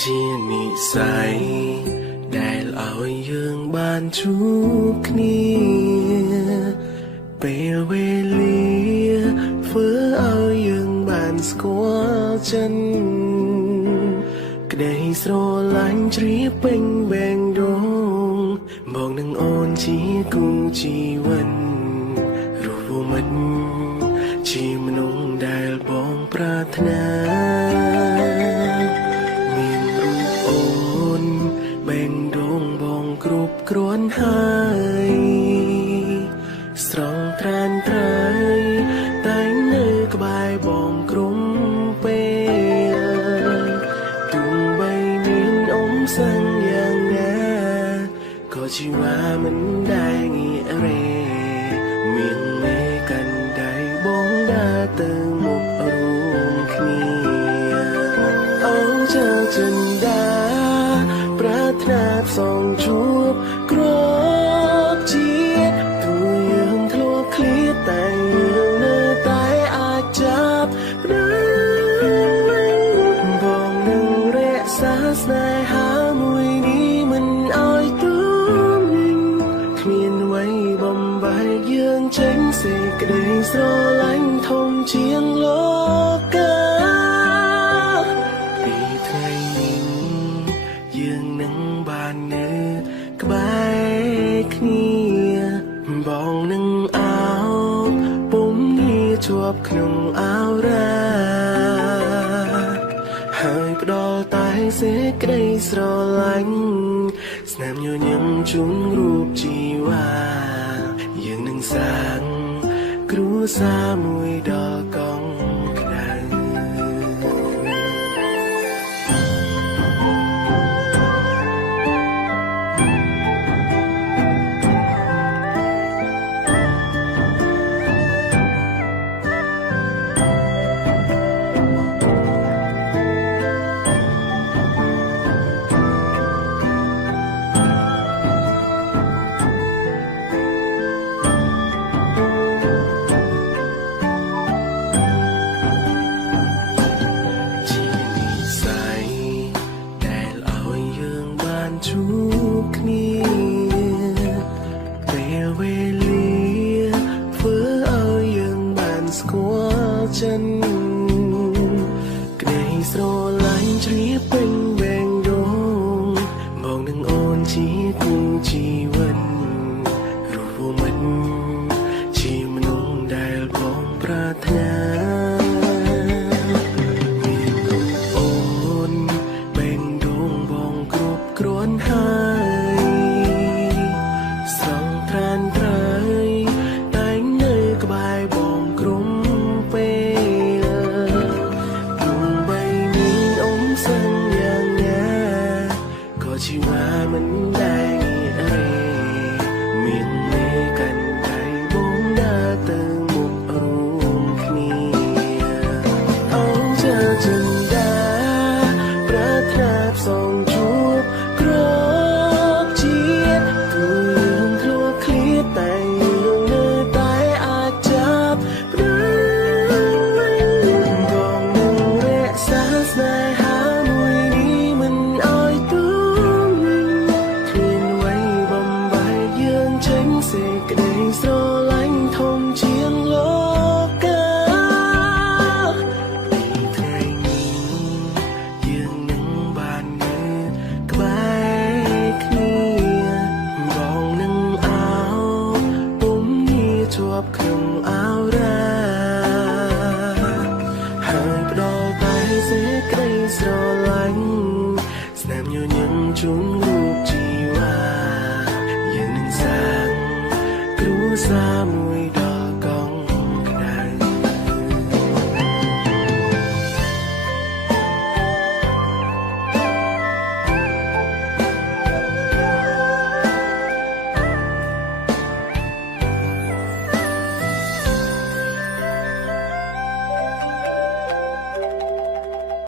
ជានិស័យដែលឲ្យយើងបានជួបគ្នាពេលវេលាធ្វើឲ្យយើងបានស្គាល់ចិនក្តីស្រឡាញ់ជ្រាបពេញបែងដងបងនឹងអូនជាគូជីវិតរូបមិត្តជាមនុស្សដែលបងប្រាថ្នាមានរូបអូនបែងដងបងគ្រប់គ្រាន់ហើយស្រងត្រានត្រៃតែងនៅក្បែរបងក្រុមពេលទុំបីមានអ៊ំសាំងយ៉ាងណាក៏ជីវ៉ាមិនដែលងាករេមានមេកាន់ដៃបងដើរទៅមុខរួមគ្នាអូចាចិនដាប្រាថ្នាផ្សងជួបគ្របជាតិទូយើងធ្លាប់ឃ្លាតតែយើងនៅតែអាចចាប់ផ្ដើមបងនឹងរក្សាស្នេហាមួយនេះមិនឲ្យទូគ្មានអ្វីបំបែកយើងចេញសេចក្តីស្រឡាញ់ធំជាងលោកពីថ្ងៃនេះយើងនឹងបាននៅក្បែរគ្នាបងនឹងអោបពុំងាជាប់ក្នុងអាវរ៉ាហើយផ្ដល់តែសេចក្តីស្រឡាញ់ស្នាមញញឹមជូនរូបជីវ៉ាយើងនឹងសាងគ្រួសារមួយដល់កងក្ដៅជួបគ្នាពេលវេលាធ្វើឲ្យយើងបានស្គាល់ចិនក្តីស្រឡាញ់ជ្រាបពេញបែងដងបងនឹងអូនជាគូជីវិតរូបមិត្តជាមនុស្សដែលបងប្រាថ្នាគ្រាន់ហើយស្រងត្រានត្រៃតែងនៅក្បែរបងក្រុមពេលទុំបីមានអ៊ំសាំងយ៉ាងណាក៏ជីវ៉ាមិនដែលងាករេមានមេកាន់ដៃបងដើរទៅមុខរួមគ្នាអូចាចិនដាប្រាថ្នាផ្សងជួបគ្របជាតិទូយើងធ្លាប់ឃ្លាតតែយើងនៅតែអាចចាប់ផ្ដើមបងនឹងរក្សាស្នេហាមួយនេះមិនឲ្យទូគ្មានអ្វីបំបែកយើងចេញសេចក្តីស្រឡាញ់ធំជាងលោកពីថ្ងៃនេះយើងនឹងបាននៅក្បែរគ្នាបងនឹងអោបពុំងាជាប់ក្នុងអាវរ៉ាហើយផ្ដល់តែសេចក្តីស្រឡាញ់ស្នាមញញឹមជូន